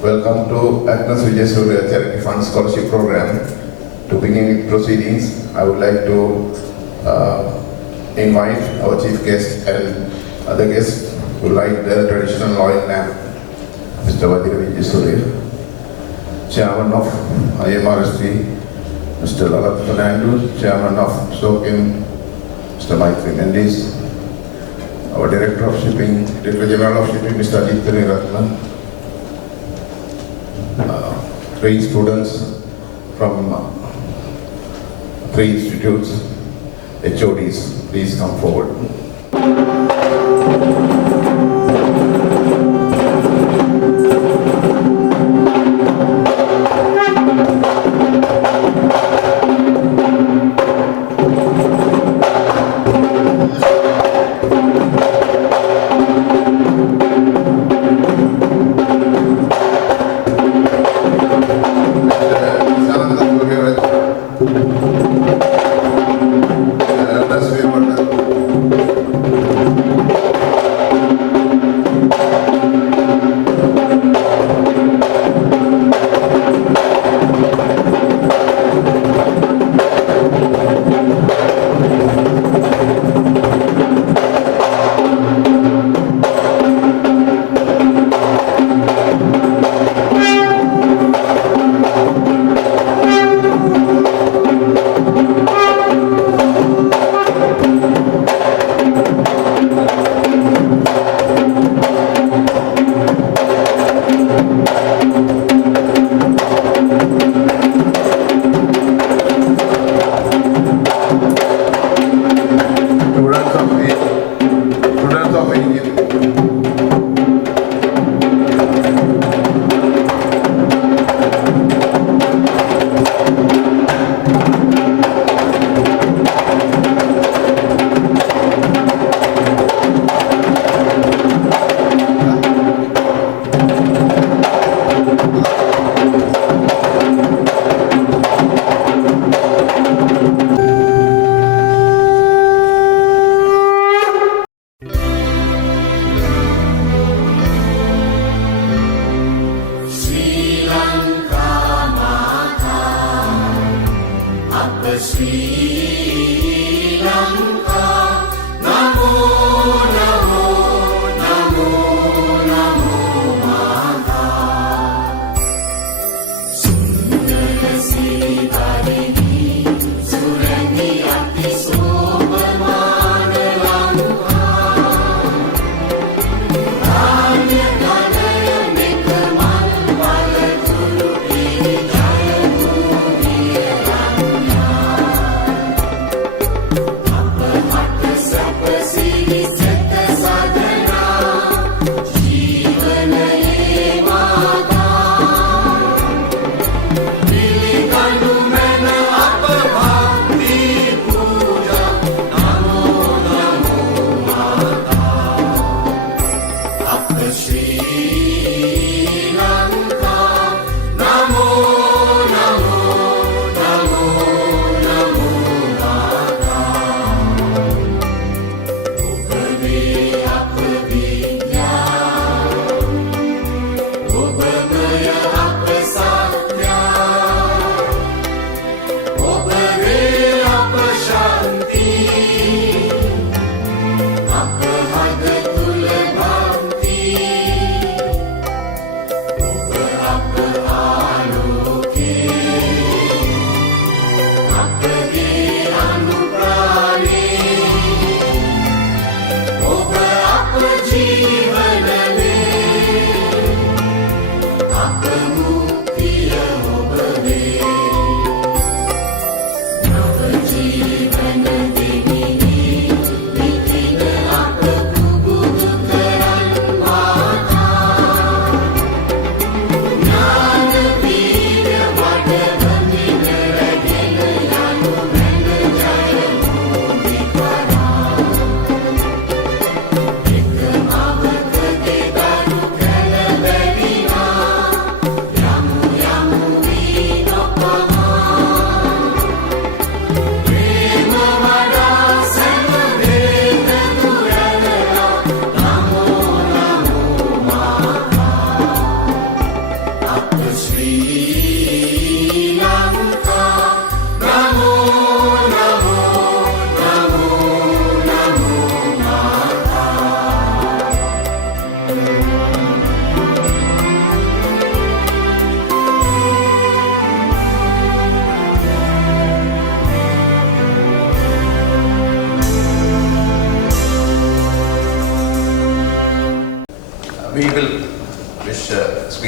Welcome to Agnes Wijesuriya Charity Fund Scholarship Program. To begin proceedings, I would like to invite our chief guest and other guests who light the traditional oil lamp, Mr. Agnes Wijesuriya, Chairman of IMRST, Mr. Lalat Fernando, Chairman of SOCIM, Mr. Maitri Mendes, our Director of Shipping, Director General of Shipping, Mr. Ajit Ratna, three students from three institutes, HODs, please come forward.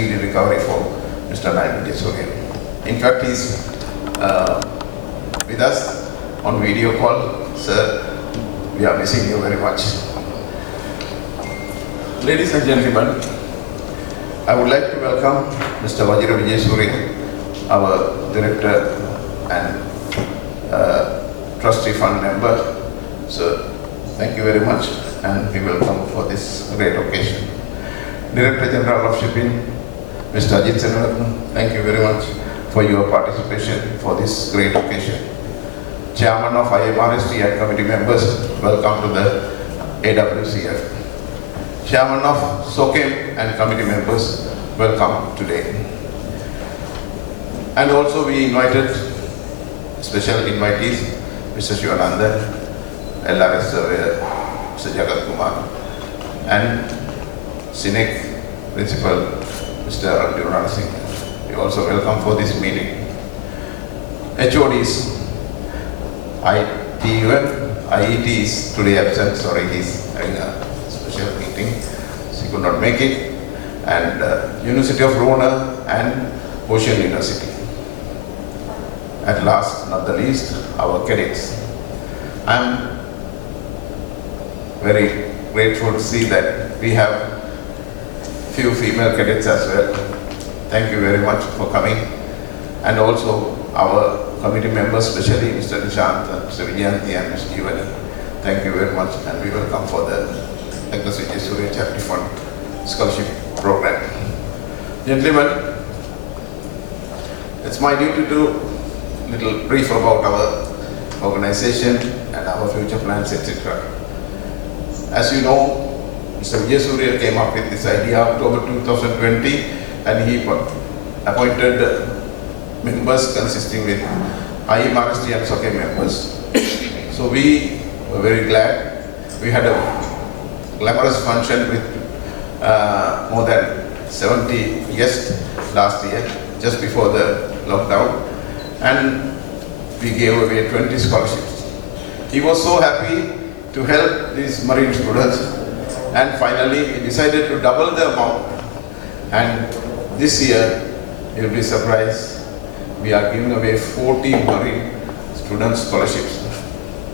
speedy recovery for Mr. Agnes Wijesuriya. In fact, he's with us on video call. Sir, we are missing you very much. Ladies and gentlemen, I would like to welcome Mr. Agnes Wijesuriya, our director and trustee fund member. So, thank you very much, and we welcome for this great occasion. Director General of Shipping, Mr. Agnes Wijesuriya, thank you very much for your participation for this great occasion. Chairman of IMRST and committee members, welcome to the AWCF. Chairman of SOCAM and committee members, welcome today. And also we invited special invitees, Mr. Shivananda, LRS Surveyor, Mr. Jagat Kumar, and CINEC Principal, Mr. Arjun Singh. We also welcome for this meeting. HODs, IET is today absent, sorry, he's having a special meeting, so he could not make it, and University of Rona and Ocean University. At last, not the least, our cadets. I am very grateful to see that we have few female cadets as well. Thank you very much for coming. And also our committee members, especially Mr. Nishant, Mr. Vijayanti and Mr. Jivani. Thank you very much, and we welcome for the Agnes Wijesuriya Charity Fund Scholarship Program. Gentlemen, it's my duty to little brief about our organization and our future plans, etc. As you know, Mr. Wijesuriya came up with this idea October 2020, and he appointed members consisting with IMRST and SOCAM members. So we were very glad. We had a glamorous function with more than 70 guests last year, just before the lockdown. And we gave away 20 scholarships. He was so happy to help these marine students, and finally he decided to double the amount. And this year, you'll be surprised, we are giving away 40 marine student scholarships.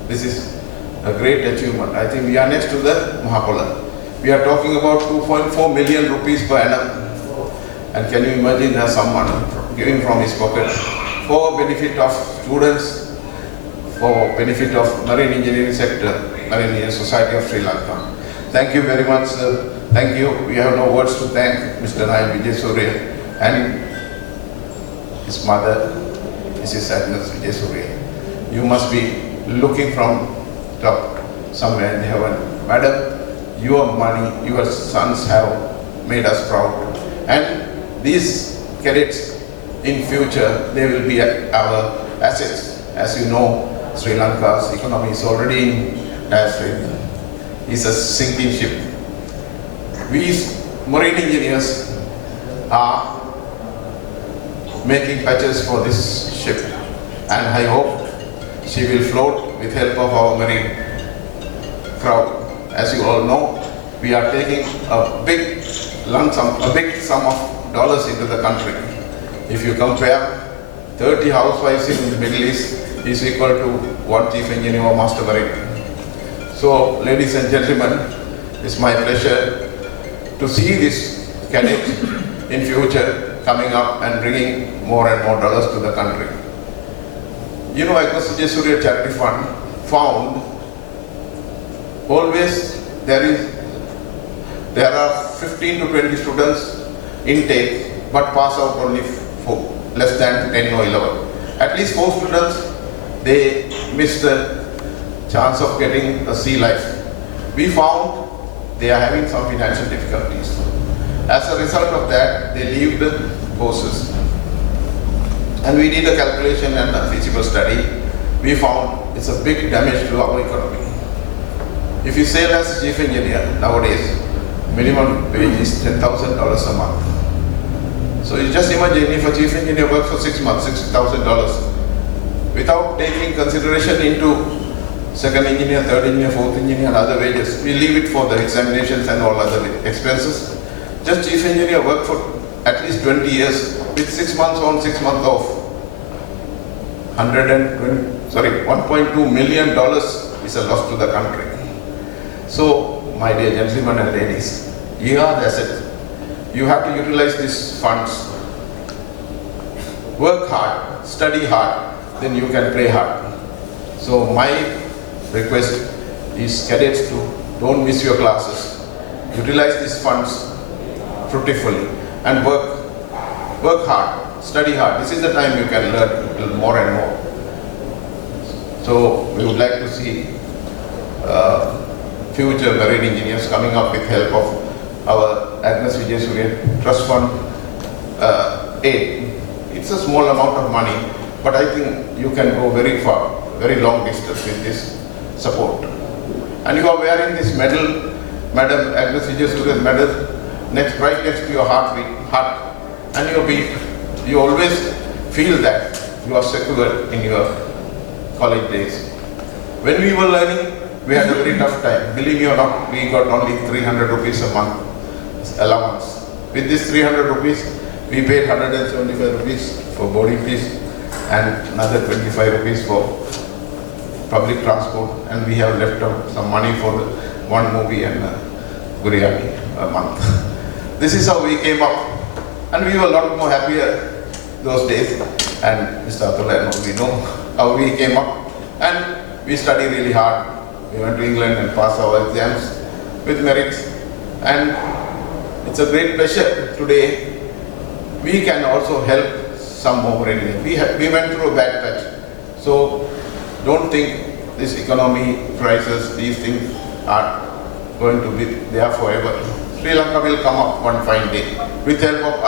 This is a great achievement. I think we are next to the Mahapola. We are talking about 2.4 million rupees per annum. And can you imagine someone giving from his pocket for benefit of students, for benefit of marine engineering sector, Marine Engineering Society of Sri Lanka. Thank you very much, sir. Thank you. We have no words to thank Mr. Wijesuriya and his mother, Mrs. Agnes Wijesuriya. You must be looking from top somewhere in heaven. Madam, your money, your sons have made us proud. And these cadets, in future, they will be our assets. As you know, Sri Lanka's economy is already in dire straits. It's a sinking ship. We marine engineers are making patches for this ship, and I hope she will float with help of our marine crowd. As you all know, we are taking a big lump sum, a big sum of dollars into the country. If you compare 30 housewives in the Middle East is equal to one chief engineer or master marine. So, ladies and gentlemen, it's my pleasure to see this cadet in future coming up and bringing more and more dollars to the country. You know, Agnes Wijesuriya Charity Fund found always there are 15 to 20 students intake, but pass out only 4, less than 10 or 11. At least 4 students, they miss the chance of getting a sea life. We found they are having some financial difficulties. As a result of that, they leave the courses. And we did a calculation and a feasible study. We found it's a big damage to our economy. If you sail as chief engineer nowadays, minimum wage is $10,000 a month. So you just imagine if a chief engineer works for 6 months, $60,000, without taking consideration into second engineer, third engineer, fourth engineer and other wages. We leave it for the examinations and all other expenses. Just chief engineer work for at least 20 years with 6 months on, 6 months off. 1.2 million dollars is a loss to the country. So, my dear gentlemen and ladies, you are the asset. You have to utilize these funds. Work hard, study hard, then you can play hard. So my request is cadets to don't miss your classes. Utilize these funds fruitfully and work hard, study hard. This is the time you can learn more and more. So we would like to see future marine engineers coming up with help of our Agnes Wijesuriya Trust Fund aid. It's a small amount of money, but I think you can go very far, very long distance with this support. And you are wearing this medal, Madam Agnes Wijesuriya's medal, right next to your heart and your beat. You always feel that you are secure in your college days. When we were learning, we had a very tough time. Believe me or not, we got only 300 rupees a month allowance. With this 300 rupees, we paid 175 rupees for boarding fees and another 25 rupees for public transport, and we have left out some money for one movie and biryani a month. This is how we came up, and we were a lot more happier those days. And Mr. Atullah, we know how we came up, and we studied really hard. We went to England and passed our exams with merits, and it's a great pleasure today. We can also help some more Indians. We went through a bad patch. So don't think this economy crisis, these things are going to be there forever. Sri Lanka will come up one fine day. With help of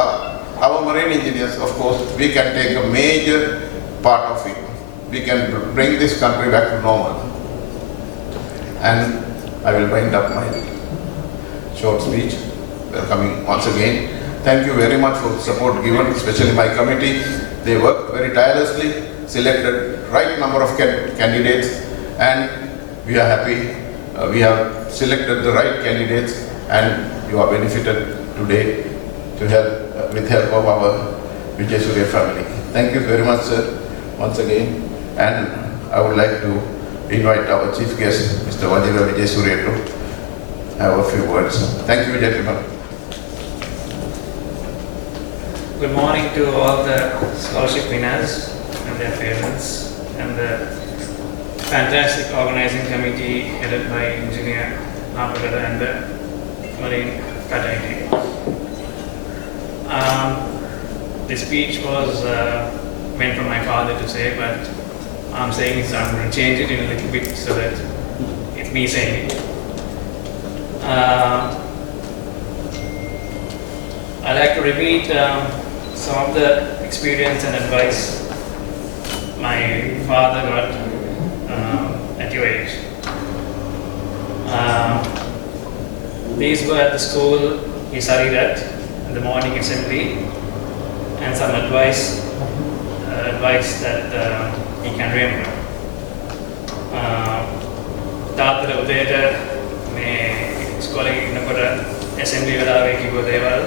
our marine engineers, of course, we can take a major part of it. We can bring this country back to normal. And I will wind up my short speech. Welcoming once again. Thank you very much for the support given, especially my committee. They worked very tirelessly, selected right number of candidates, and we are happy. We have selected the right candidates, and you are benefited today to help with help of our Wijesuriya family. Thank you very much, sir, once again. And I would like to invite our chief guest, Mr. Wijesuriya, to have a few words. Thank you, gentlemen. Good morning to all the scholarship winners and their parents and the fantastic organizing committee headed by Engineer Napagada and the Marine fraternity. The speech was meant for my father to say, but I'm saying I'm going to change it in a little bit so that it's me saying it. I'd like to repeat some of the experience and advice my father got at your age. These were at the school he studied at in the morning assembly, and some advice that he can remember. තාත්තට උදේට මේ ඉස්කෝලේ ඉන්නකොට assembly වෙලාවේ කිව්ව දේවල්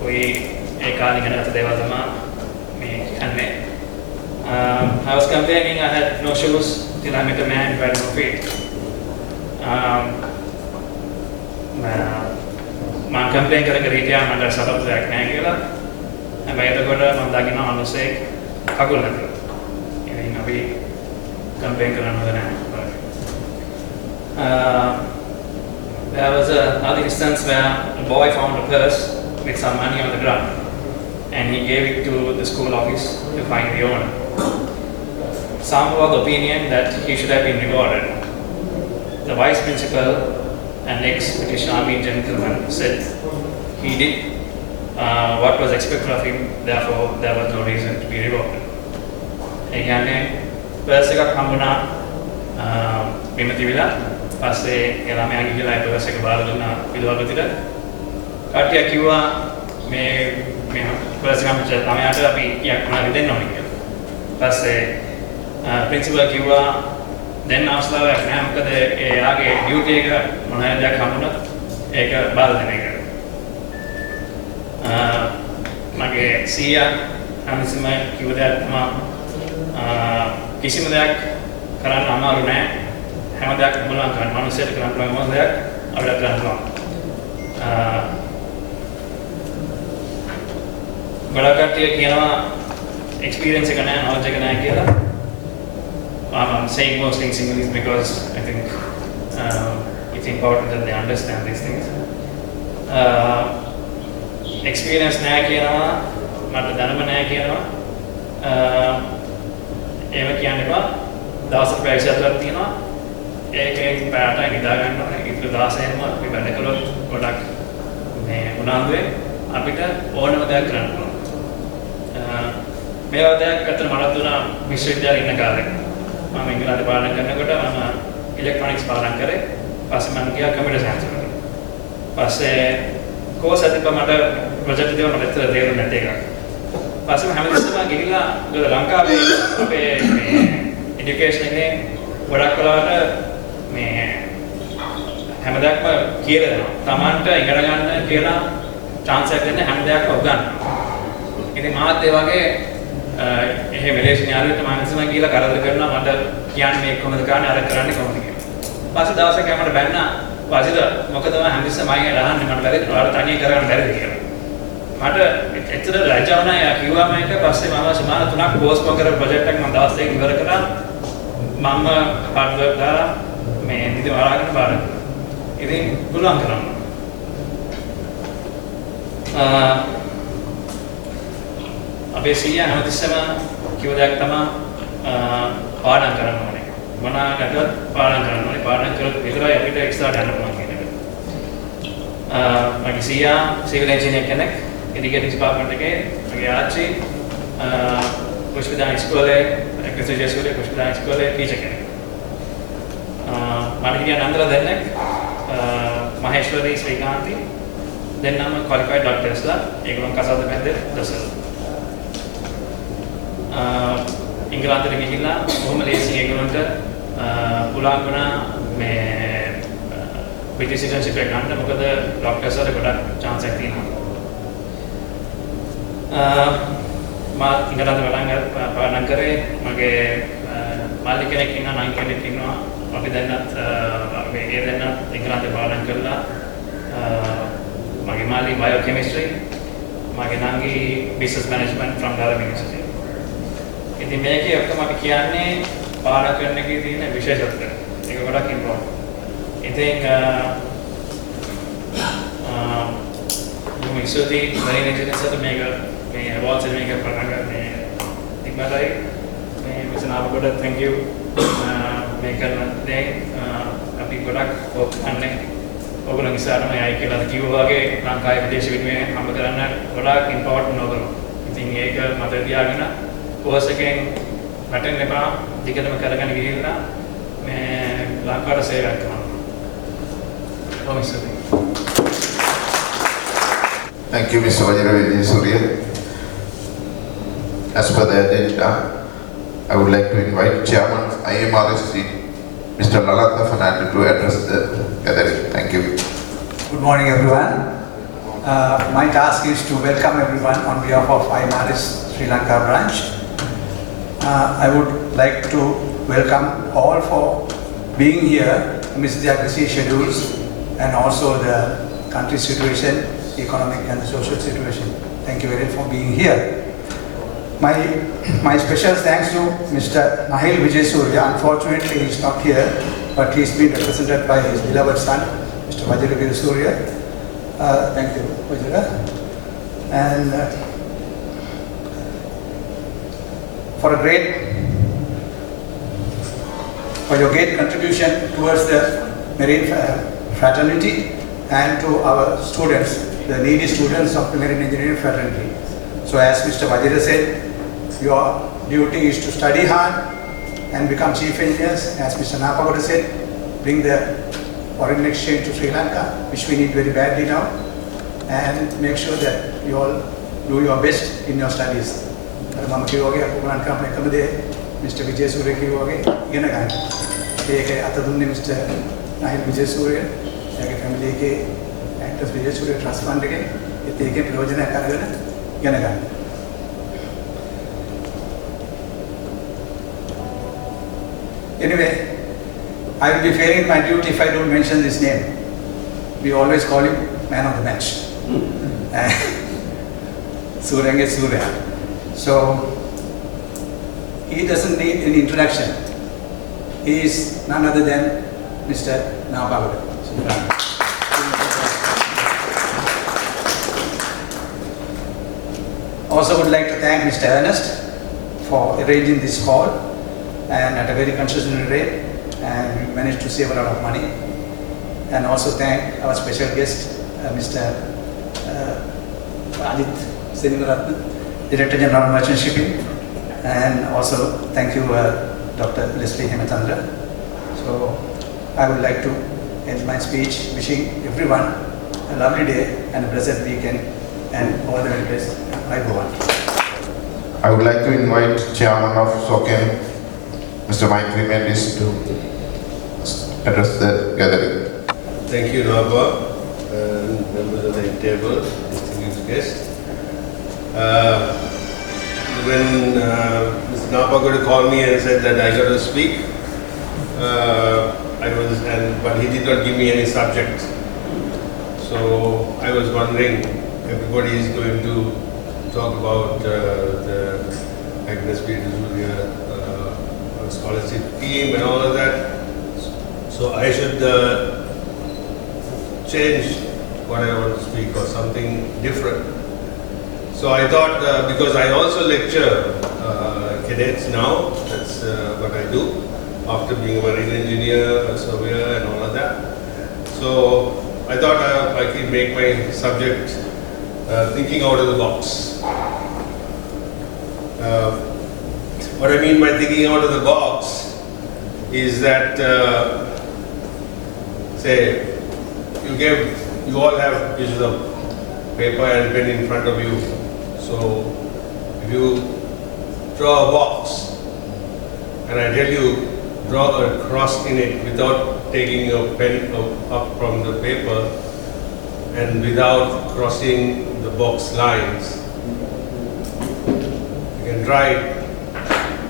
කොයි ඒ කාලේ ඉගෙන ගත්ත දේවල් තමයි මේ කියන්නේ. I was complaining I had no shoes till I met a man who had no feet. මම කම්ප්ලේන් කර හිටියා මට සපත්තුවක් නැහැ කියලා. හැබැයි එතකොට මම දකින්න අනුසෙක් කකුල් නැතුව. ඉතින් අපි කම්ප්ලේන් කරන්න හොඳ නැහැ. There was another instance where a boy found a purse with some money on the ground, and he gave it to the school office to find the owner. Some were of the opinion that he should have been rewarded. The vice principal, an ex-British Army gentleman, said he did what was expected of him, therefore there was no reason to be rewarded. ඒ කියන්නේ purse එකක් හම්බුණා බිමති විලා පස්සේ ඒ ළමයා ගිහලා ඒ purse එක බාර දුන්නා විදුහල්පතිට. කට්ටිය කිව්වා මේ පර්ස් එක හම්බුච්ච ළමයාට අපි ඊයක් මොනවද දෙන්න ඕනේ කියලා. පස්සේ ප්‍රින්සිපල් කිව්වා දෙන්න අවස්ථාවක් නැහැ මොකද එයාගේ ඩියුටි එක මොන හරි දෙයක් හම්බුණා ඒක බාර දෙන එක. මගේ සීයා හැමතිස්සෙම කිව්ව දෙයක් තමයි කිසිම දෙයක් කරන්න අමාරු නෑ. හැම දෙයක් බලන්න ගන්න. මිනිස්සුන්ට කරන්න පුළුවන් මොන දෙයක් අපිට කරන්න පුළුවන්. ගොඩක් කට්ටිය කියනවා experience එක නෑ, knowledge එක නෑ කියලා. I'm saying most things in English because I think it's important that they understand these things. Experience නෑ කියනවා, මට දැනුම නෑ කියනවා. එහෙම කියන්න එපා. දවසට පැය 24ක් තියෙනවා. ඒකෙන් පැයට නිදා ගන්න ඕනේ. ඊට 16ම අපි වැඩ කළොත් ගොඩක් මේ උනන්දුවෙන් අපිට ඕනම දෙයක් කරන්න පුළුවන්. මේ වගේ අතර මට දුනා විශ්වවිද්‍යාලේ ඉන්න කාලේ. මම ඉංග්‍රීසි පාඩම් කරනකොට මම ඉලෙක්ට්‍රොනික්ස් පාඩම් කරේ. පස්සේ මම ගියා කම්පියුටර් සයන්ස් වලට. පස්සේ කෝස් එකක් මට ප්‍රොජෙක්ට් දෙන්න මට ඇත්තට තේරුන්නේ නැති එකක්. පස්සේ මම හැමතිස්සෙම ගිහිල්ලා ලංකාවේ අපේ මේ এডুকেෂන් එකේ ගොඩක් වෙලාවට මේ හැම දෙයක්ම කියලා දෙනවා. Tamanට ඉගෙන ගන්න කියලා chance එකක් දෙන්න හැම දෙයක්ම උගන්වනවා. ඉතින් මාත් ඒ වගේ එහෙ මැලේසියානු යාළුවෙක් මම ඉස්සම ගිහලා කරදර කරනවා මට කියන්නේ මේක කොහොමද කරන්නේ අර කරන්නේ කොහොමද කියලා. පස්සේ දවසක් මට බැන්නා වාසිද මොකද මම හැමතිස්සම මයින් අහන්නේ මට බැරි ඔයාලා තනියෙන් කරගන්න බැරිද කියලා. මට ඇත්තට ලැජ්ජා වුණා යා කිව්වා මේක පස්සේ මම සමාන 3ක් පෝස්ට්පෝන් කරපු ප්‍රොජෙක්ට් එකක් මම දවස් දෙකක් ඉවර කරා. මම හાર્ඩ් වර්ක් දාලා මේ නිදි වරාගෙන බාර ඉතින් පුළුවන් කරනවා. අපේ සීයා හැමතිස්සෙම කිව්ව දෙයක් තමයි පාඩම් කරන්න ඕනේ. මොනකටවත් පාඩම් කරන්න ඕනේ. පාඩම් කරොත් විතරයි අපිට එක්ස්ට්‍රාට යන්න පුළුවන් කියන එක. මගේ සීයා සිවිල් ඉංජිනේර් කෙනෙක්. ඉරිගේෂන් ඩිපාර්ට්මන්ට් එකේ මගේ ආච්චි පුෂ්පදාන ඉස්කෝලේ Agnes Wijesuriya පුෂ්පදාන ඉස්කෝලේ ටීචර් කෙනෙක්. මට කියන අන්දර දෙන්නෙක් මහේශ්වරී ශ්‍රීකාන්ති දෙන්නම qualified doctorsලා. ඒගොල්ලෝ කසාද බැද්දේ දසල. ඉංග්‍රීසියට ගිහිල්ලා කොහොම ලේසියෙන් ඒගොල්ලන්ට පුළුවන් වුණා මේ British citizenship එක ගන්න. මොකද ડોක්ටර්ස් වල ගොඩක් chance එකක් තියෙනවා. මම ඉංග්‍රීසියට පාඩම් කරේ. මගේ මාළි කෙනෙක් ඉන්නවා, නංගි කෙනෙක් ඉන්නවා. අපි දැන්නත් මේ ඒ දෙන්න ඉංග්‍රීසියට පාඩම් කරලා මගේ මාළි biochemistry, මගේ නංගි business management from Dhara University. ඉතින් මේකේ ඔක්කොම අපි කියන්නේ පාඩම් කරන එකේ තියෙන විශේෂත්වය. ඒක ගොඩක් ඉම්පෝටන්ට්. ඉතින් ඉස්සෙල්දී මරින් ඉන්ජිනියර්ස්ට මේක මේ අවාර්ඩ්ස් එක මේක පටන් ගන්න මේ ඉක්මනටයි මේ විසනාව කොට thank you මේක කරන්නේ අපි ගොඩක් ඔක්කොන්නේ ඔයගොල්ලෝ ඉස්සරහම යයි කියලා කිව්වා වගේ ලංකාවේ විදේශ විනිමය හම්බ කරන්න ගොඩක් ඉම්පෝටන්ට් නෝගල. ඉතින් ඒක මතක තියාගෙන කෝස් එකෙන් වැටෙන්න එපා. දිගටම කරගෙන ගිහිල්ලා මේ ලංකාවට සේවයක් කරනවා. Thank you, Mr. Wijesuriya. As per the agenda, I would like to invite Chairman IMRSC, Mr. Lalata Fernando, to address the gathering. Thank you. Good morning, everyone. My task is to welcome everyone on behalf of IMRS Sri Lanka branch. I would like to welcome all for being here amidst their busy schedules and also the country situation, economic and social situation. Thank you very much for being here. My special thanks to Mr. Agnes Wijesuriya. Unfortunately, he is not here, but he is being represented by his beloved son, Mr. Agnes Wijesuriya. Thank you, Vajira. And for your great contribution towards the marine fraternity and to our students, the needy students of the marine engineering fraternity. So as Mr. Vajira said, your duty is to study hard and become chief engineers. As Mr. Napagoda said, bring the foreign exchange to Sri Lanka, which we need very badly now, and make sure that you all do your best in your studies. මම කිව්වාගේ අපුණන් කරන එකම දේ mister Wijesuriya කිව්වාගේ ඉගෙන ගන්න. ඒක අත දුන්නේ mister නහිල් Wijesuriya. එයාගේ ෆැමිලි එකේ ඇක්ටර්ස් විජේසූරිය ට්‍රස්ට් ෆන්ඩ් එකේ ඒකේ ප්‍රයෝජනයක් අරගෙන ඉගෙන ගන්න. Anyway, I will be failing my duty if I don't mention this name. We always call him man of the match. Suranga Surya. So, he doesn't need an introduction. He is none other than Mr. Nabagada. Also would like to thank Mr. Ernest for arranging this call and at a very concessional rate, and we managed to save a lot of money. And also thank our special guest, Mr. Adit Senivaratna, Director General Merchant Shipping, and also thank you Dr. Leslie Hematandra. So I would like to end my speech wishing everyone a lovely day and a blessed weekend and all the very best. I go on. I would like to invite Chairman of SOCAM, Mr. Maitri Mendis, to address the gathering. Thank you, Naba, and members of the table, distinguished guests. When Mr. Naba got to call me and said that I got to speak, but he did not give me any subject. So I was wondering, everybody is going to talk about the Agnes Wijesuriya scholarship scheme and all of that. So I should change what I want to speak or something different. So I thought, because I also lecture cadets now, that's what I do, after being a marine engineer, a surveyor and all of that. So I thought I could make my subject thinking out of the box. What I mean by thinking out of the box is that, say, you all have pieces of paper and pen in front of you. So if you draw a box and I tell you draw a cross in it without taking your pen up from the paper and without crossing the box lines, you can try it.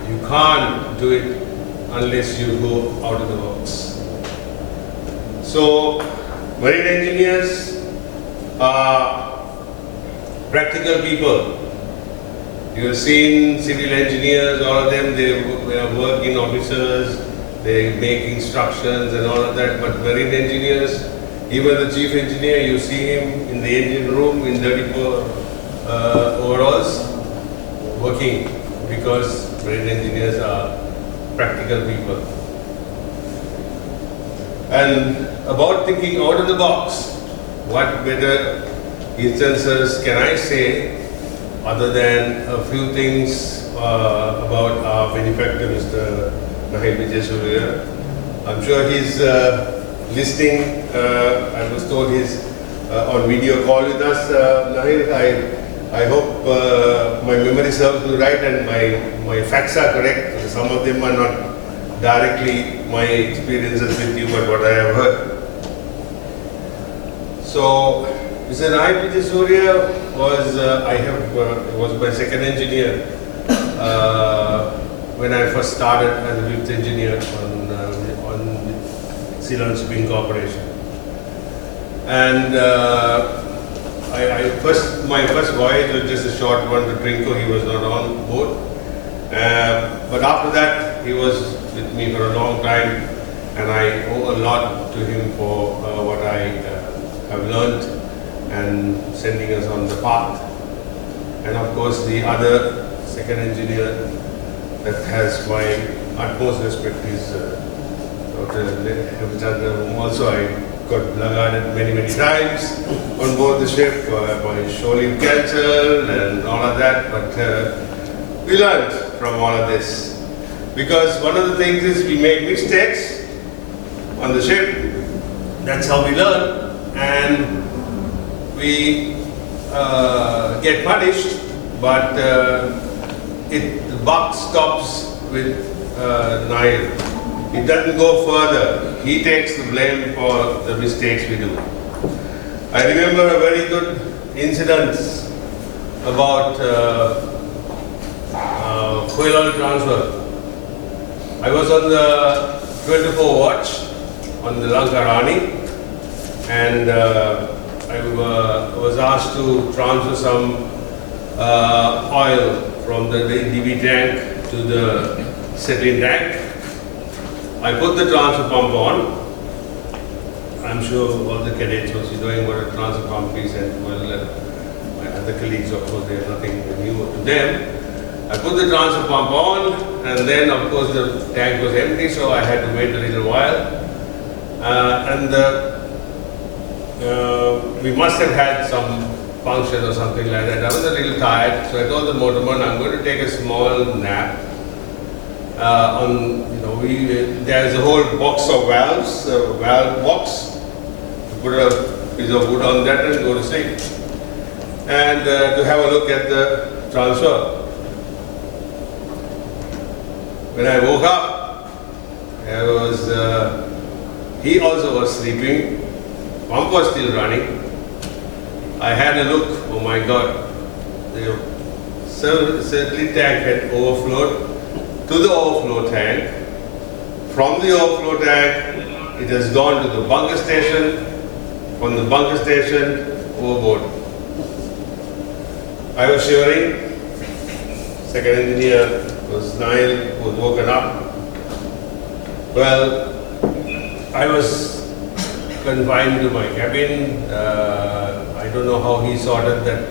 You can't do it unless you go out of the box. So marine engineers are practical people. You have seen civil engineers, all of them, they work in offices, they make instructions and all of that, but marine engineers, even the chief engineer, you see him in the engine room in dirty overalls, working, because marine engineers are practical people. And about thinking out of the box, what better instances can I say other than a few things about our benefactor, Mr. Agnes Wijesuriya. I'm sure he's listening. I was told he's on video call with us. Nahir, I hope my memory serves me right and my facts are correct. Some of them are not directly my experiences with you, but what I have heard. So, Mr. Agnes Wijesuriya was my second engineer when I first started as a fifth engineer on Ceylon Shipping Corporation. And my first voyage was just a short one to Trinco. He was not on board. But after that, he was with me for a long time, and I owe a lot to him for what I have learned and sending us on the path. And of course, the other second engineer that has my utmost respect is Dr. Hematandra, whom also I got blackguarded many times on board the ship by shoaling cancel and all of that. But we learned from all of this, because one of the things is we make mistakes on the ship. That's how we learn, and we get punished, but the buck stops with Nile. It doesn't go further. He takes the blame for the mistakes we do. I remember a very good incident about fuel oil transfer. I was on the 24 watch on the Lanka Rani, and I was asked to transfer some oil from the DB tank to the settling tank. I put the transfer pump on. I'm sure all the cadets was knowing what a transfer pump is, and well, my other colleagues, of course, there's nothing new to them. I put the transfer pump on, and then of course the tank was empty, so I had to wait a little while. We must have had some function or something like that. I was a little tired, so I told the motorman, I'm going to take a small nap. There's a whole box of valves, a valve box. Put a piece of wood on that and go to sleep. And to have a look at the transfer. When I woke up, he also was sleeping. Pump was still running. I had a look. Oh my God! The settling tank had overflowed to the overflow tank. From the overflow tank, it has gone to the bunker station. From the bunker station, overboard. I was shivering. Second engineer was Nile, was woken up. Well, I was confined to my cabin. I don't know how he sorted that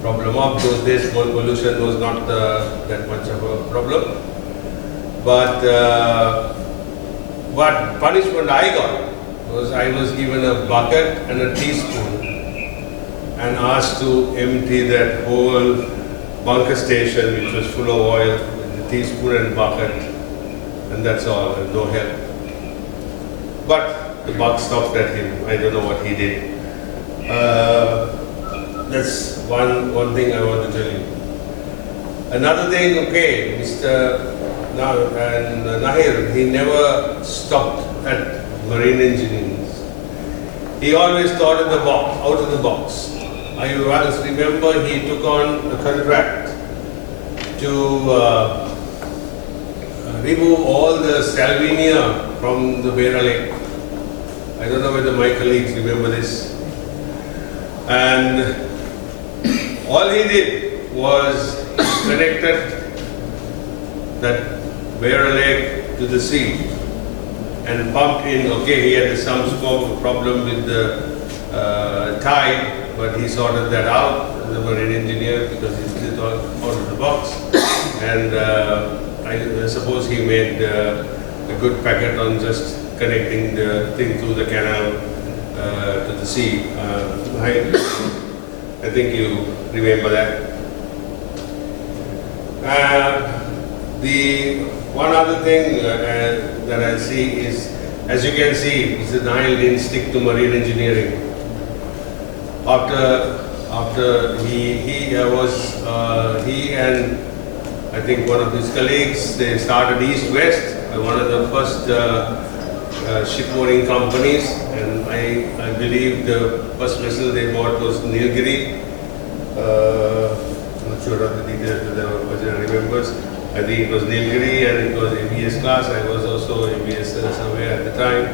problem up. Those days, pollution was not that much of a problem. But what punishment I got was I was given a bucket and a teaspoon and asked to empty that whole bunker station, which was full of oil, with the teaspoon and bucket, and that's all, and no help. But the buck stopped at him. I don't know what he did. That's one thing I want to tell you. Another thing, okay, Mr. Nahir, he never stopped at marine engineering. He always thought in the box, out of the box. I once remember he took on a contract to remove all the salvinia from the Beira Lake. I don't know whether my colleagues remember this. And all he did was connected that Beira Lake to the sea and pumped in. Okay, he had some small problem with the tide, but he sorted that out as a marine engineer because he did it all out of the box. And I suppose he made a good packet on just connecting the thing through the canal to the sea. I think you remember that. The one other thing that I see is, as you can see, Mr. Nile didn't stick to marine engineering. After he and I think one of his colleagues, they started East-West, one of the first shipowning companies, and I believe the first vessel they bought was Nilgiri. I'm not sure of the details, but the person remembers. I think it was Nilgiri and it was ABS class. I was also ABS surveyor at the time.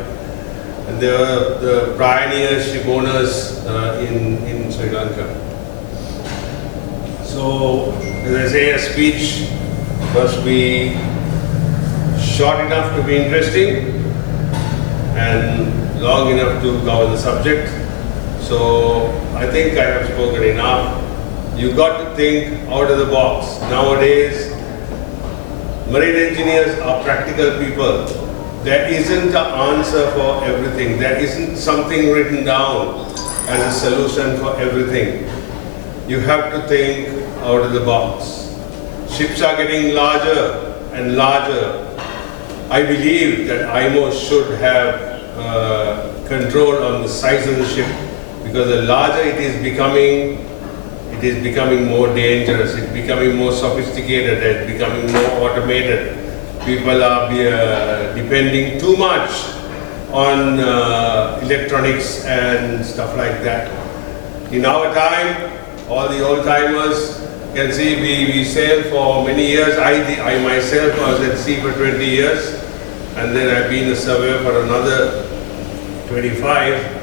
And they were the pioneer ship owners in Sri Lanka. So, as I say, a speech must be short enough to be interesting and long enough to cover the subject. So, I think I have spoken enough. You got to think out of the box. Nowadays, marine engineers are practical people. There isn't an answer for everything. There isn't something written down as a solution for everything. You have to think out of the box. Ships are getting larger and larger. I believe that IMO should have control on the size of the ship, because the larger it is becoming more dangerous, it's becoming more sophisticated, it's becoming more automated. People are depending too much on electronics and stuff like that. In our time, all the old timers can see we sailed for many years. I myself was at sea for 20 years, and then I've been a surveyor for another 25.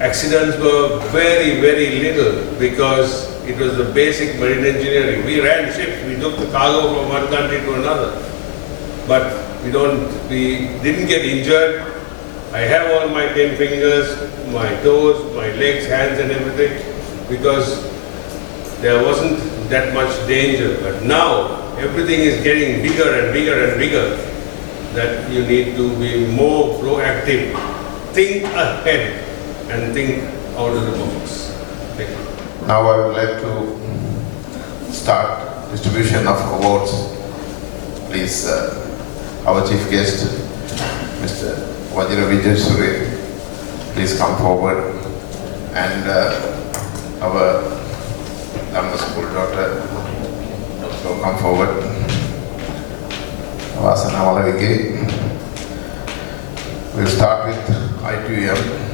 Accidents were very, very little because it was the basic marine engineering. We ran ships, we took the cargo from one country to another. But we didn't get injured. I have all my 10 fingers, my toes, my legs, hands and everything because there wasn't that much danger. But now everything is getting bigger and bigger and bigger, that you need to be more proactive, think ahead and think out of the box. Thank you. Now I would like to start distribution of awards. Please, our chief guest, Mr. Wijesuriya, please come forward, and our Agnes school daughter also come forward. Vasana Malavike. We'll start with I2M.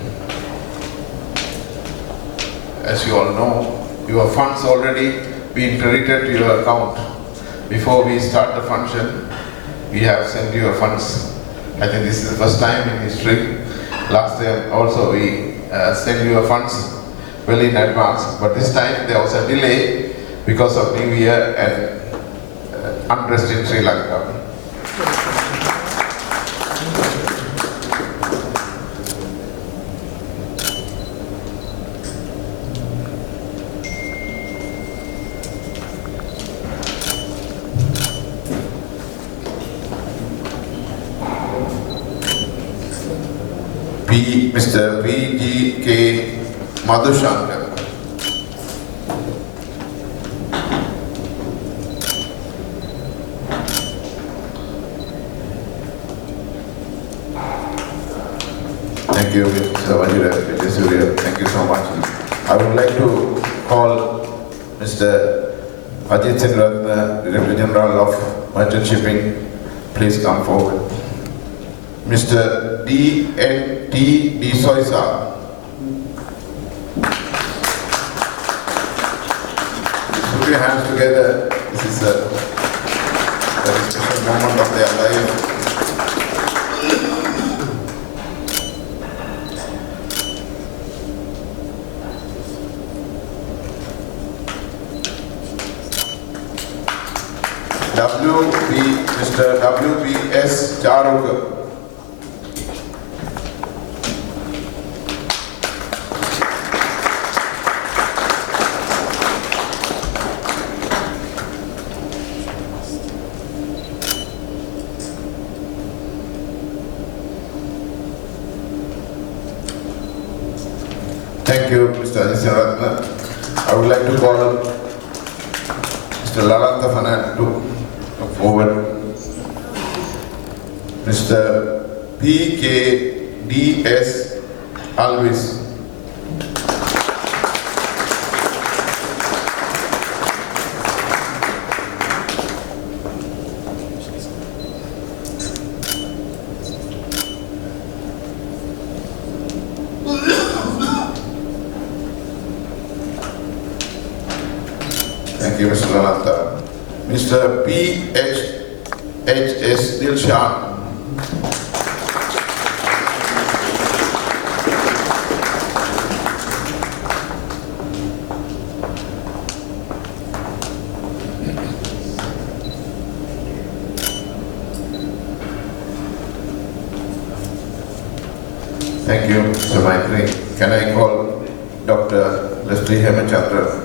As you all know, your funds already been credited to your account. Before we start the function, we have sent you funds. I think this is the first time in history. Last time also we sent you funds well in advance, but this time there was a delay because of New Year and unrest in Sri Lanka. Mr. V.G.K. Madhushankar. Thank you, Mr. Wijesuriya. Thank you so much. I would like to call Mr. Ajit Ratna, Director General of Merchant Shipping. Please come forward. Mr. D.N.T. D'Souza. Put your hands together. This is a very special moment of their life. Mr. W.B.S. Charukar. Thank you, Mr. Ajit Ratna. I would like to call Mr. Lalanta Fanan to come forward. Mr. P.K.D.S. Alvis. Thank you, Mr. Lalanta. Mr. P.H.S. Dilshan. Thank you, Mr. Maitri. Can I call Dr. Leslie Hemachandra?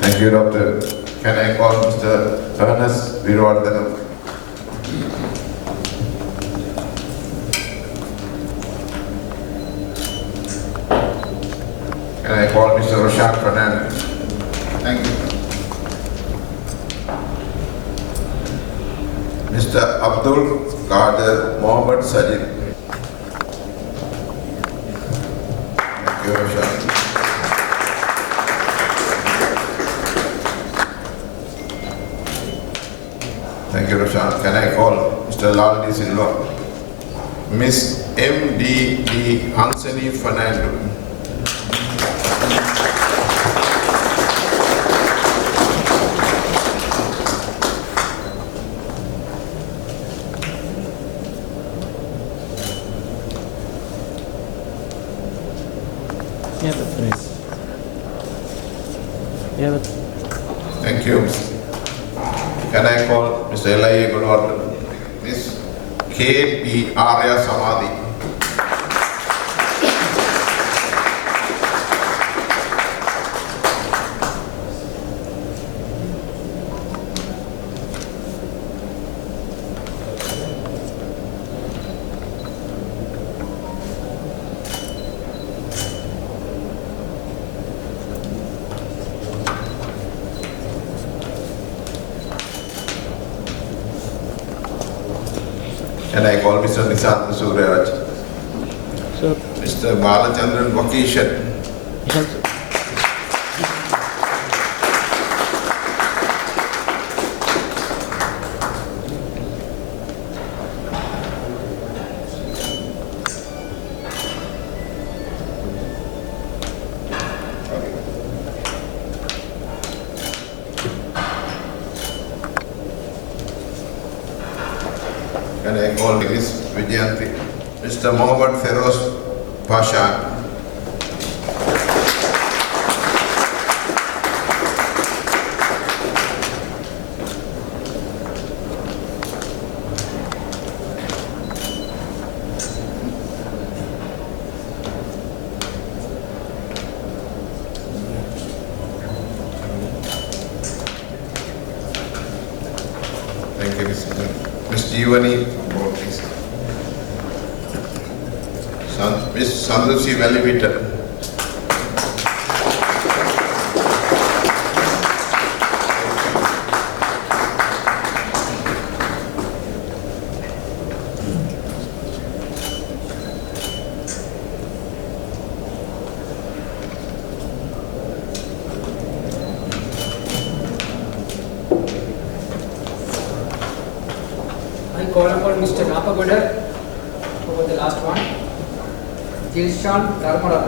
Thank you, Doctor. Can I call Mr. Ernest Virwardhanam? Can I call Mr. Roshan Fernandez? Thank you. Mr. Abdul Qadir Mohammed Sajid. Thank you, Roshan. Thank Thank you, Roshan. Can I call Mr. Lal D. Silva? Miss M.D.D. Hansani Fernando. Yeah, that's nice. Yeah, that's Thank you. Can I call Mr. L.I.A. Gulwardhan? Miss K.P. Arya Samadhi. Can I call Mr. Nisant Surya? so. Mr. Balachandran Vakishan. Can I call Miss Vijayanti? Mr. Mohammad Feroz Pasha. Thank you, Miss Jeevani, please. Miss Sandusi Velivita. I call upon Mr. Napagoda for the last one. Jilshan Dharmara.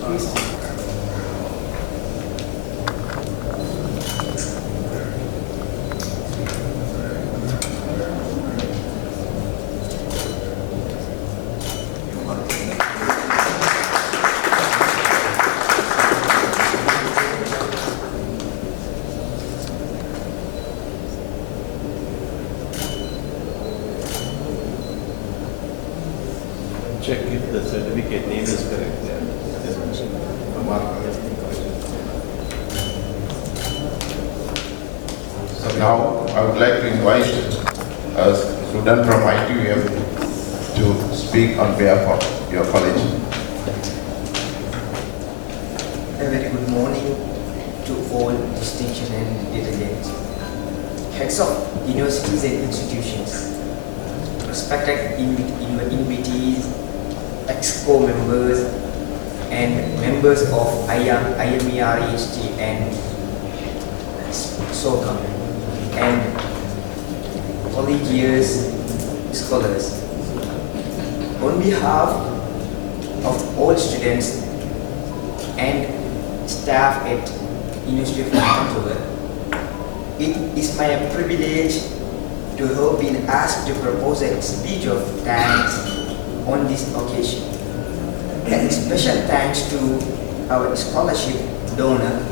Please. Check if the certificate name is correct there. So now I would like to invite a student from ITUM to speak on behalf of your college. A very good morning to all distinction and delegates, heads of universities and institutions, respected invitees, exco members, and members of IMEREST and SOCA, and collegiate scholars. On behalf of all students and staff at University of Vancouver, it is my privilege to have been asked to propose a speech of thanks on this occasion. And special thanks to our scholarship donor,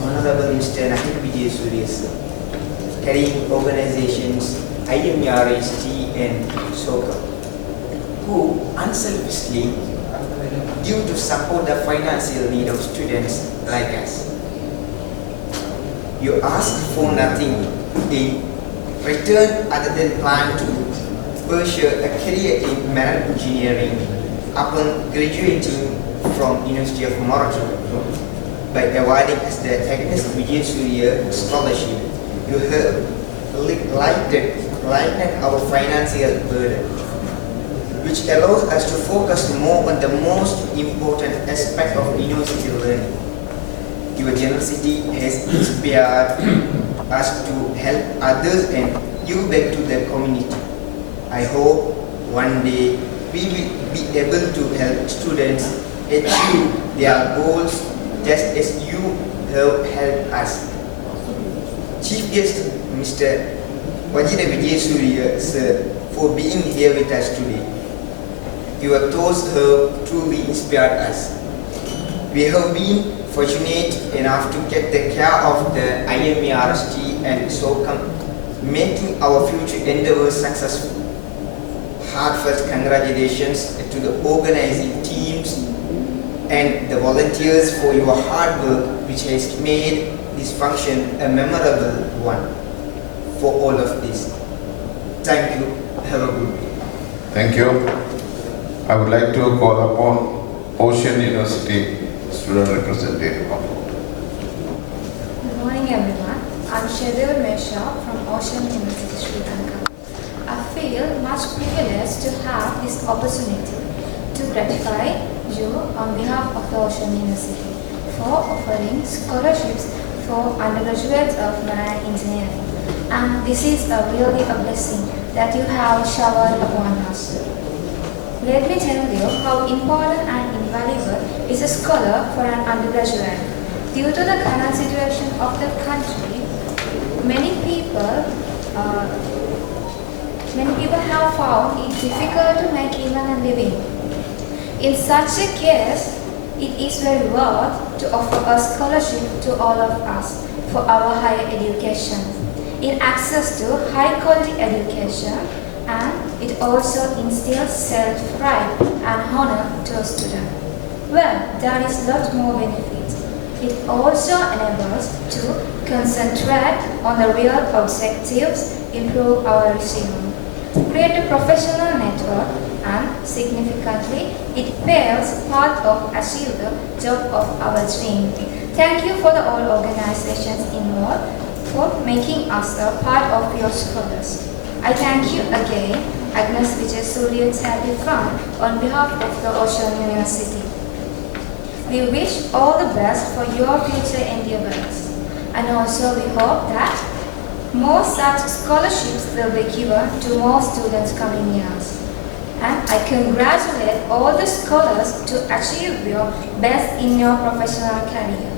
Honorable Mr. Agnes Wijesuriya, carrying organizations IMEREST and SOCA, who unselfishly due to support the financial need of students like us. You ask for nothing in return other than plan to pursue a career in marine engineering upon graduating from University of Morocco by awarding us the Agnes Wijesuriya scholarship. You have lightened our financial burden, which allows us to focus more on the most important aspect of university learning. Your generosity has inspired us to help others and give back to the community. I hope one day we will be able to help students achieve their goals just as you have helped us. Chief guest Mr. Wijesuriya sir, for being here with us today. Your thoughts have truly inspired us. We have been fortunate enough to get the care of the IMERST and so making our future endeavors successful. Heartfelt congratulations to the organizing teams and the volunteers for your hard work, which has made this function a memorable one for all of this. Thank you. Have a good day. Thank you. I would like to call upon Ocean University student representative. Good morning everyone. I'm Shedeur Mesha from Ocean University, Sri Lanka. I feel much privileged to have this opportunity to gratify you on behalf of the Ocean University for offering scholarships for undergraduates of marine engineering. And this is really a blessing that you have showered upon us. Let me tell you how important and invaluable is a scholar for an undergraduate. Due to the current situation of the country, many people have found it difficult to make even a living. In such a case, it is very worth to offer a scholarship to all of us for our higher education, in access to high quality education, and it also instills self-pride and honor to a student. Well, there is lot more benefits. It also enables to concentrate on the real objectives, improve our resume, create a professional network, and significantly, it paves part of achieve the job of our dream. Thank you for the all organizations involved for making us a part of your scholars. I thank you again, Agnes Wijesuriya Charity Fund, on behalf of the Ocean University. We wish all the best for your future endeavors, and also we hope that more such scholarships will be given to more students coming years. And I congratulate all the scholars to achieve your best in your professional career.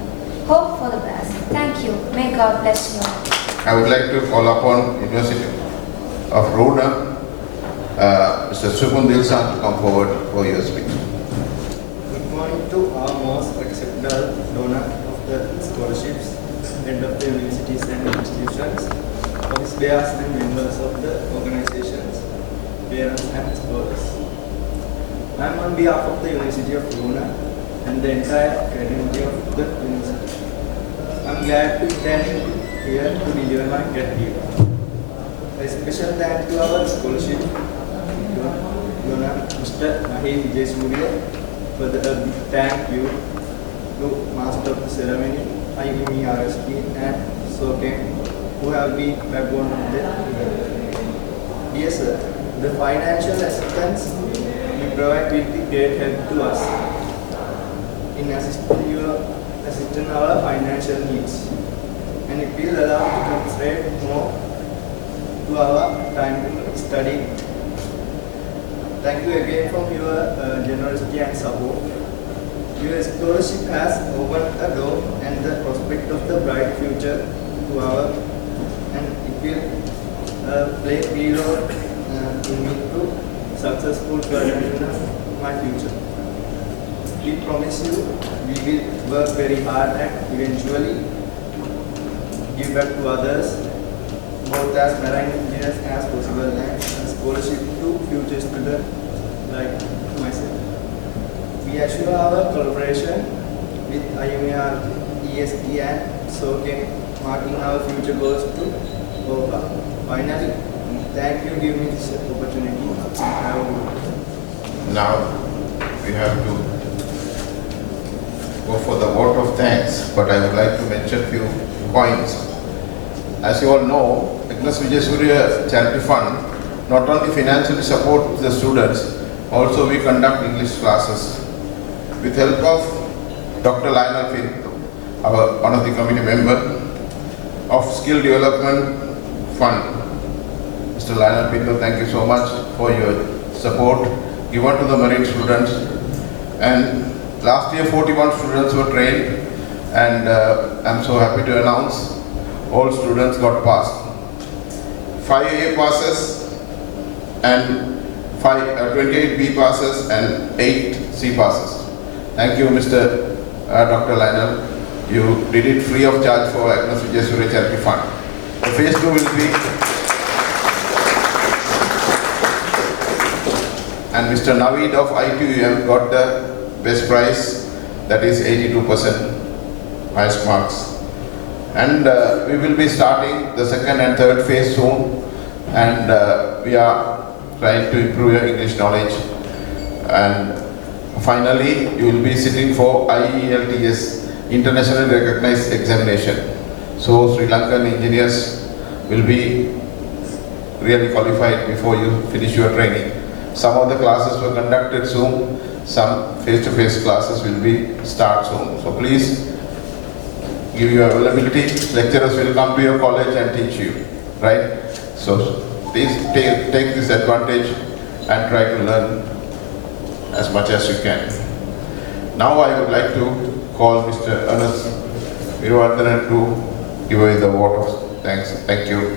Hope for the best. Thank you. May God bless you all. I would like to call upon University of Rona, Mr. Subundil San to come forward for your speech. Good morning to our most acceptable donor of the scholarships, head of the universities and institutions, office bearers and members of the organizations, parents and scholars. I am on behalf of the University of Rona and the entire academy of the university. I am glad to stand here to deliver my gratitude. A special thanks to our scholarship donor, Mr. Agnes Wijesuriya, for the thank you to Master of the Ceremony, IMERST and SOCAM, who have been backbone of the event. Yes, sir. The financial assistance you provide will be great help to us in assisting our financial needs, and it will allow to concentrate more to our time to study. Thank you again for your generosity and support. Your scholarship has opened a door and the prospect of the bright future to our, and it will play a key role in me to successful career in my future. We promise you we will work very hard and eventually give back to others, both as marine engineers as possible, and scholarship to future students like myself. We assure our collaboration with IMER, EST and SOCAM, marking our future goals to over. Finally, thank you for giving me this opportunity. Now we have to go for the vote of thanks, but I would like to mention a few points. As you all know, Agnes Wijesuriya Charity Fund not only financially supports the students, also we conduct English classes. With help of Dr. Lionel Finn, one of the committee member of Skill Development Fund, Mr. Lionel Pinto, thank you so much for your support given to the marine students. And last year 41 students were trained, and I'm so happy to announce all students got passed. 5 A passes and 28 B passes and 8 C passes. Thank you, Mr. Dr. Lionel. You did it free of charge for Agnes Wijesuriya Charity Fund. The phase 2 will be, and Mr. Naveed of ITUM got the best prize, that is 82% highest marks. And we will be starting the second and third phase soon, and we are trying to improve your English knowledge. And finally, you will be sitting for IELTS, internationally recognized examination. So Sri Lankan engineers will be really qualified before you finish your training. Some of the classes were conducted soon, some face-to-face classes will be start soon. So please give your availability. Lecturers will come to your college and teach you, right? So please take this advantage and try to learn as much as you can. Now I would like to call Mr. Agnes Wijesuriya to give away the vote of thanks. Thank you.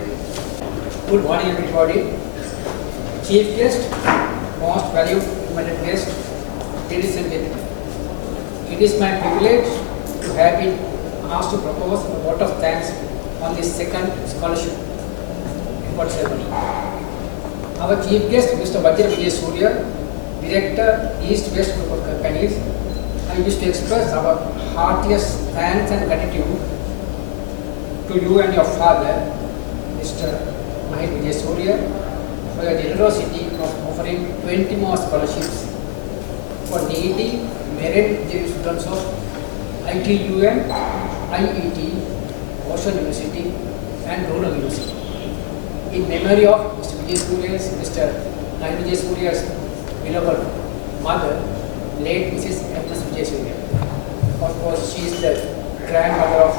Good morning, everybody. Chief guest, most valued invited guest, ladies and gentlemen. It is my privilege to have been asked to propose a vote of thanks on this second scholarship award ceremony. Our chief guest, Mr. Agnes Wijesuriya, Director, East West Group of Companies, I wish to express our heartiest thanks and gratitude to you and your father, Mr. Agnes Wijesuriya, for your generosity of offering 20 more scholarships for needy marine engineering students of ITUM, IET, Ocean University and Rural University. In memory of Mr. Agnes Wijesuriya's beloved mother, late Mrs. Agnes Wijesuriya. Of course, she is the grandmother of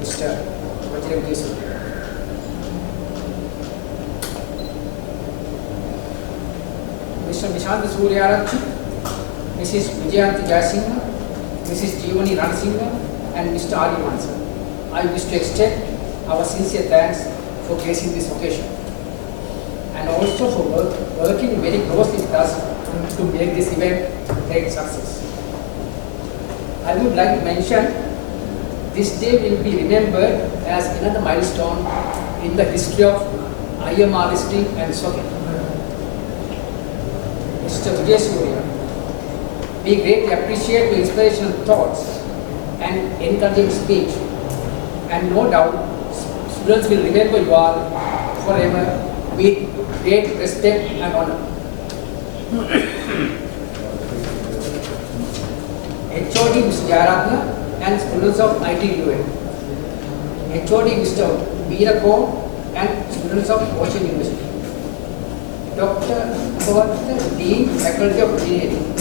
Mr. Agnes Wijesuriya. Mr. Nishant Suryarachi, Mrs. Vijayanti Jayasinghe, Mrs. Jeevani Ranasinghe, and Mr. Ari Mansa. I wish to extend our sincere thanks for gracing this occasion and also for working very closely with us to make this event a great success. I would like to mention this day will be remembered as another milestone in the history of IMR wrestling and soccer. Mr. Wijesuriya, we greatly appreciate your inspirational thoughts and encouraging speech, and no doubt students will remember you all forever with great respect and honor. HOD Mr. Jayaratna and students of ITUM, HOD Mr. Veerako and students of Ocean University, Dr. Abavatha, Dean, Faculty of Engineering,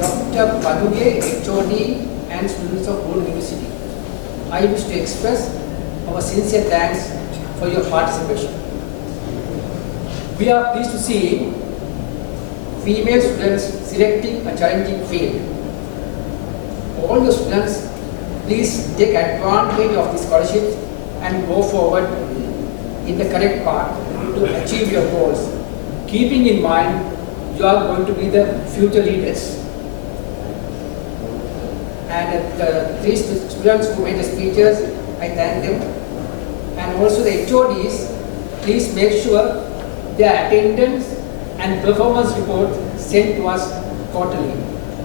Dr. Paduge, HOD and students of Rural University. I wish to express our sincere thanks for your participation. We are pleased to see female students selecting a challenging field. All the students, please take advantage of these scholarships and go forward in the correct path to achieve your goals. Keeping in mind, you are going to be the future leaders. And the 3 students who made the speeches, I thank them. And also the HODs, please make sure their attendance and performance report sent to us quarterly,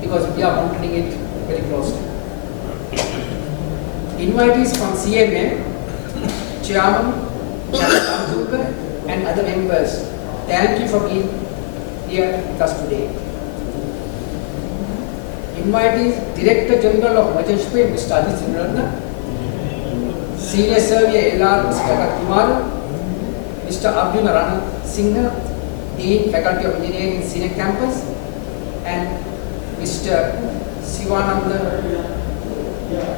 because we are monitoring it very closely. Invitees from CMA, Chairman, and other members, thank you for being here with us today. Invitees, Director General of Merchant Mr. Agnes Wijesuriya, Senior Surveyor LR Mr. Jagat Kumar, Mr. Arjuna Ranasinghe, Dean Faculty of Engineering Senior Campus, and Mr. Sivananda,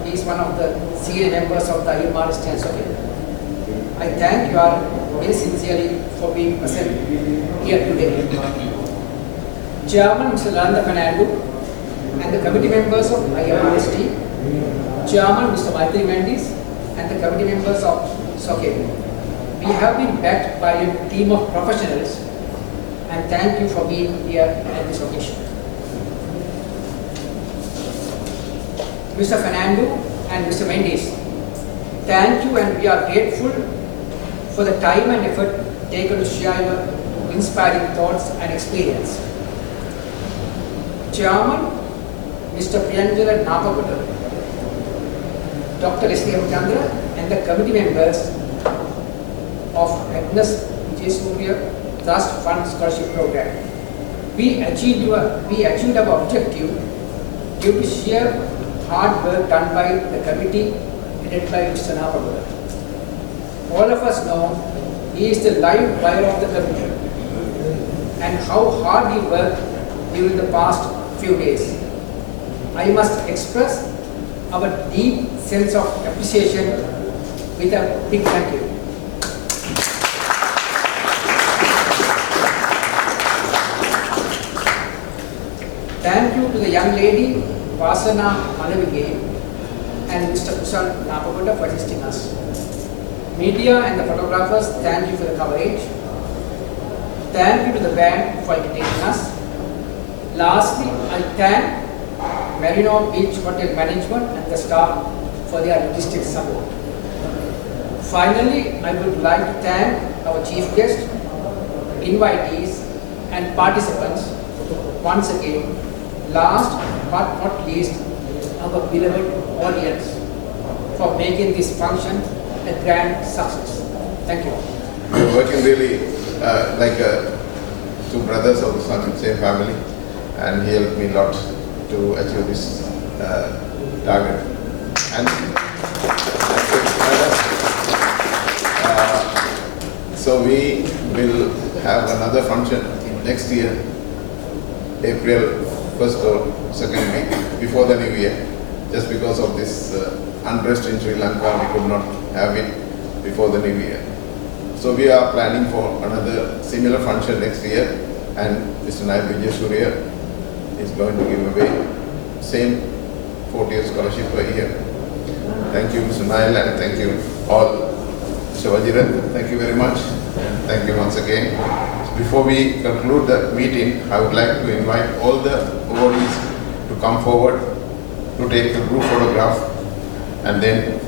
he is one of the senior members of the IMR Stand. I thank you all very sincerely for being present here today. Chairman Mr. Landa Fernando and the committee members of IMRST, Chairman Mr. Maitri Mendis and the committee members of SOCAM. We have been backed by a team of professionals, and thank you for being here at this occasion. Mr. Fernando and Mr. Mendis, thank you, and we are grateful for the time and effort taken to share your inspiring thoughts and experience. Chairman Mr. Priyanjana Napaputta, Dr. S.K. Chandra and the committee members of Agnes Wijesuriya Trust Fund Scholarship Program. We achieved our objective due to sheer hard work done by the committee headed by Mr. Napaputta. All of us know he is the live wire of the committee and how hard he worked during the past few days. I must express our deep sense of appreciation with a big thank you. Thank you to the young lady Vasana Malavige and Mr. Kusal Napaputta for assisting us. Media and the photographers, thank you for the coverage. Thank you to the band for entertaining us. Lastly, I thank Marino Beach Hotel Management and the staff for their logistic support. Finally, I would like to thank our chief guest, invitees and participants once again. Last but not least, our beloved audience for making this function a grand success. Thank you. We're working really like two brothers of the same family, and he helped me a lot to achieve this target. And so we will have another function next year, April 1st or 2nd week, before the new year. Just because of this unrest in Sri Lanka, we could not have it before the new year. So we are planning for another similar function next year, and Mr. Agnes Wijesuriya is going to give away same 40 scholarship per year. Thank you, Mr. Nail, and thank you all. Mr. Wajiran, thank you very much. And thank you once again. Before we conclude the meeting, I would like to invite all the awardees to come forward to take a group photograph, and then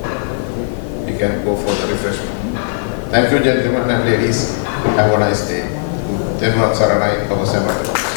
we can go for the refreshment. Thank you, gentlemen and ladies. Have a nice day. Denmark Saranai, Kavasamata.